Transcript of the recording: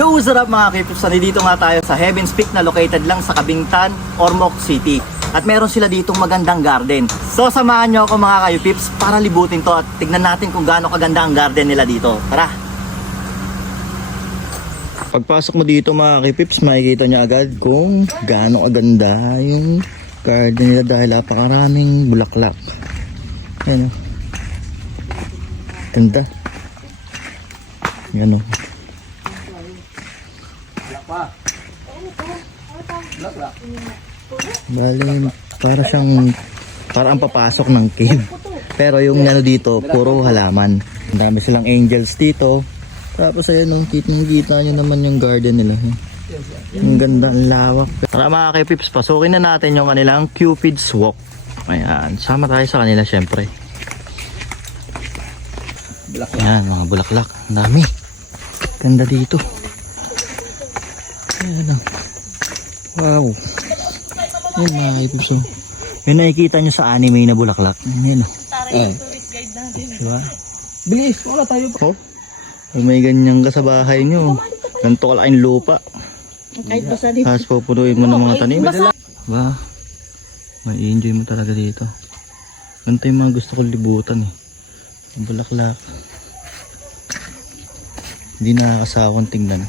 Yo, what's up mga Kipips? Nandito nga tayo sa Heaven's Peak na located lang sa Kabingtan, Ormoc City. At meron sila ditong magandang garden. So samahan nyo ako mga Kipips para libutin to at tignan natin kung gaano kaganda ang garden nila dito. Tara! Pagpasok mo dito mga Kipips, makikita nyo agad kung gaano kaganda yung garden nila dahil napakaraming bulaklak. Ayan o. Ganda. Yan o. Bale, para ang papasok ng cave. Pero yung ano dito, puro halaman. Ang dami silang angels dito. Tapos ayun, kita nyo naman yung garden nila. Ang ganda, ang lawak. Tara mga Kipips, pasukin na natin yung kanilang Cupid's Walk. Ayan, sama tayo sa kanila syempre. Ayan, mga bulaklak. Ang dami. Ganda dito. Ayan o. Wow. Ayan mga Kipips. Yung nakikita nyo sa anime na bulaklak. Ayan o. Diba? Bilis, wala tayo. Oh, may ganyan ka sa bahay nyo. Ganito kalaking lupa. Kahit basa dito. Tapos pupunuin mo ng mga tanim. Ba, may enjoy mo talaga dito. Ganito yung mga gusto kong libutan eh. Ang bulaklak. Hindi nakakasawang tingnan.